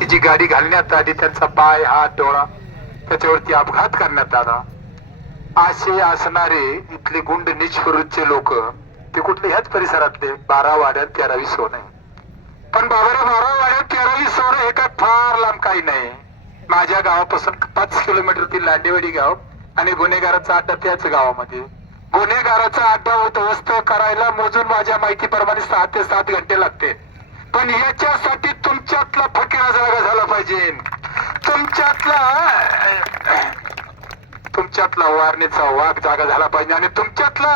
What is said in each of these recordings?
तिची गाडी घालण्यात आली त्यांचा पाय हात डोळा त्याच्यावरती अपघात करण्यात आला. असे असणारे इथले गुंड निष्प्रवृत्तचे लोक ते कुठले ह्याच परिसरातले? बारा वाड्यात तेरावी सोने पण बाबारा बारा वाड्यात तेरावी सोनं हे काय फार लांब काही नाही. माझ्या गावापासून पाच किलोमीटर ती लांडेवाडी गाव आणि गुन्हेगाराचा अड्डा त्याच गावामध्ये. गुन्हेगाराचा अड्डा होत वस्त करायला मोजून माझ्या माहितीप्रमाणे सहा ते सात घंटे लागते. पण याच्यासाठी तुमच्यातला फकीरा पाहिजे. तुमच्यातला तुमच्यातला वारणीचा वाघ जागा झाला पाहिजे आणि तुमच्यातला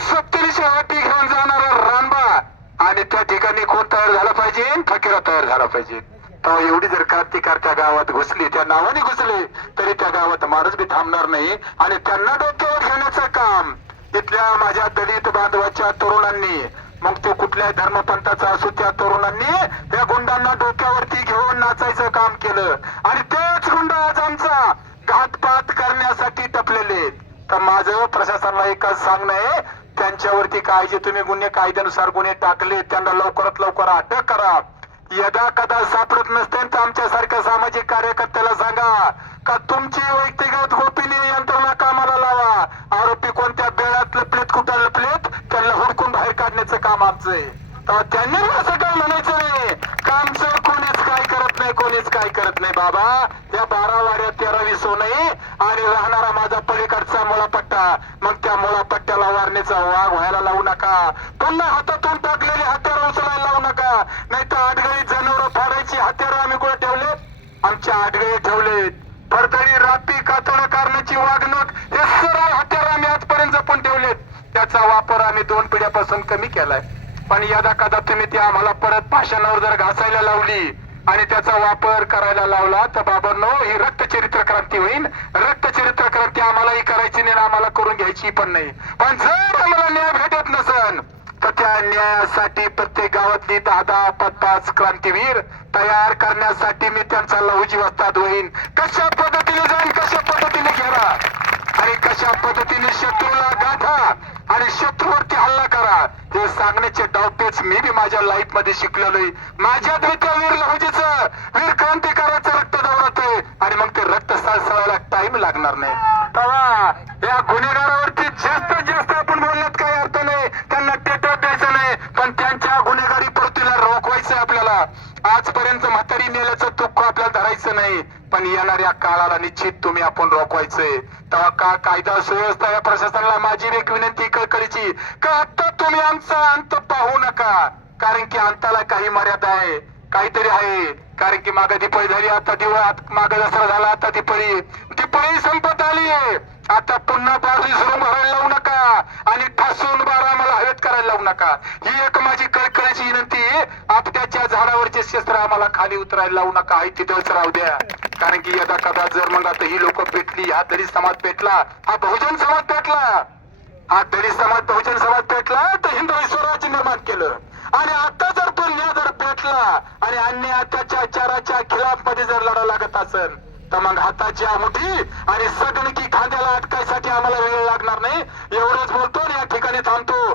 सत्तरीच्या वाटी घेऊन जाणारा रानबा आणि त्या ठिकाणी कोण तयार झाला पाहिजे? फकीरा तयार झाला पाहिजे. तेव्हा एवढी जर क्रांतिकार त्या गावात घुसली त्या नावाने घुसले तरी त्या गावात माणूस बी थांबणार नाही आणि त्यांना डोक्यावर घेण्याचं काम इथल्या माझ्या दलित बांधवाच्या तरुणांनी मग तो कुठल्याही धर्मपंथाचा असो त्या तरुणांनी त्या गुंडांना डोक्यावरती घेऊन नाचायचं काम केलं. आणि तेच गुंड आज आमचा घातपात करण्यासाठी टपलेले तर माझं प्रशासनाला एकच सांगणं आहे त्यांच्यावरती काय जे तुम्ही गुन्हे कायद्यानुसार गुन्हे टाकले त्यांना लवकरात लवकर अटक करा. यदा कदा सापडत नसते तर आमच्या सारख्या सामाजिक कार्यकर्त्याला सांगा का तुमची वैयक्तिक करायचंय. काम तर त्यांनी असं काय म्हणायचं नाही. कामचं कोणीच काय करत नाही कोणीच काय करत नाही बाबा. त्या बारा वाड्या तेरावी सोनई आणि राहणारा माझा पलीकडचा मुळापट्टा मग त्या मुळापट्ट्याला वारणीचा वाघ व्हायला लावू नका. पुन्हा हातातून टाकलेले हत्यार उचलायला लावू नका. नाही तर आडगळी जनावर फाडायची हत्यार आम्ही कुठे ठेवले? आमच्या आडगळी ठेवलेत. फडतरी रापी कातड करण्याची वागणूक हे सर्व हत्यार आम्ही आजपर्यंत जपून ठेवलेत. त्याचा वापर आम्ही दोन पिढ्यापासून कमी केलाय. पण यदा कदा तुम्ही ती आम्हाला परत भाषणावर जर घासायला लावली आणि त्याचा वापर करायला लावला तर बाबांनो ही रक्त चरित्र क्रांती होईल रक्त चरित्र क्रांती आम्हालाही करायची नाही आम्हाला करून घ्यायची पण नाही. पण जर आम्हाला न्याय भेटत नसन तर त्या न्यायासाठी प्रत्येक गावातली दहा दहा पाच पाच क्रांतीवीर तयार करण्यासाठी मी त्यांचा लहुजी वस्ताद होईन. कशा पद्धतीने जाईन कशा पद्धतीने घेरा आणि कशा पद्धतीने शत्रूला गाठा आणि शत्रूवरती हल्ला करा? सांगण्याचे डावपेच मी बी माझ्या लाईफमध्ये शिकलेलोय. माझ्यात बी त्या वीर लहुजीच वीर क्रांतिकाराचं रक्त दौडतंय. आणि मग ते रक्त सळसळायला टाइम लागणार नाही. तेव्हा या गुन्हेगारावरती जास्त जास्त आपण बोलण्यात काही अर्थ नाही. त्यांना टेटर द्यायचं नाही. पण त्यांच्या गुन्हेगारी प्रतीला रोखवायचं आपल्याला. आजपर्यंत म्हातारी नेल्याचं आपल्याला धरायचं नाही पण येणाऱ्या काळाला निश्चित तुम्ही आपण रोखवायचंय तेव्हा का कायदा सुव्यवस्था या प्रशासनाला माझी एक विनंती कळकळीची का आता तुम्ही आमचा अंत पाहू नका? कारण की अंताला काही मर्यादा आहे काहीतरी आहे. कारण की माग दिपळी झाली आता दिवाळ माग दसरा झाला आता दिपळी दिपळी संपत आली आहे. आता पुन्हा बाजू सुरू भरायला लावू नका आणि ठासून बारा मला हवेत करायला लावू नका. ही एक माझी कळकळीची विनंती आहे. झाडावरचे शस्त्र आम्हाला खाली उतरायला लावू नका आहे तिथेच राहू द्या. कारण की यदा कदा जर मग आता ही लोक पेटली हा दलित समाज पेटला हा बहुजन समाज पेटला. हा दलित समाज बहुजन समाज पेटला तर हिंदू स्वराज्य निर्माण केलं. आणि आता जर तो न्याय जर पेटला आणि अन्य अत्याचाराच्या खिलाफमध्ये जर लढा लागत असेल तर मग हाताची मुठी आणि सगळी की खांद्याला अटकायसाठी आम्हाला वेळ लागणार नाही. एवढंच बोलतो आणि या ठिकाणी थांबतो.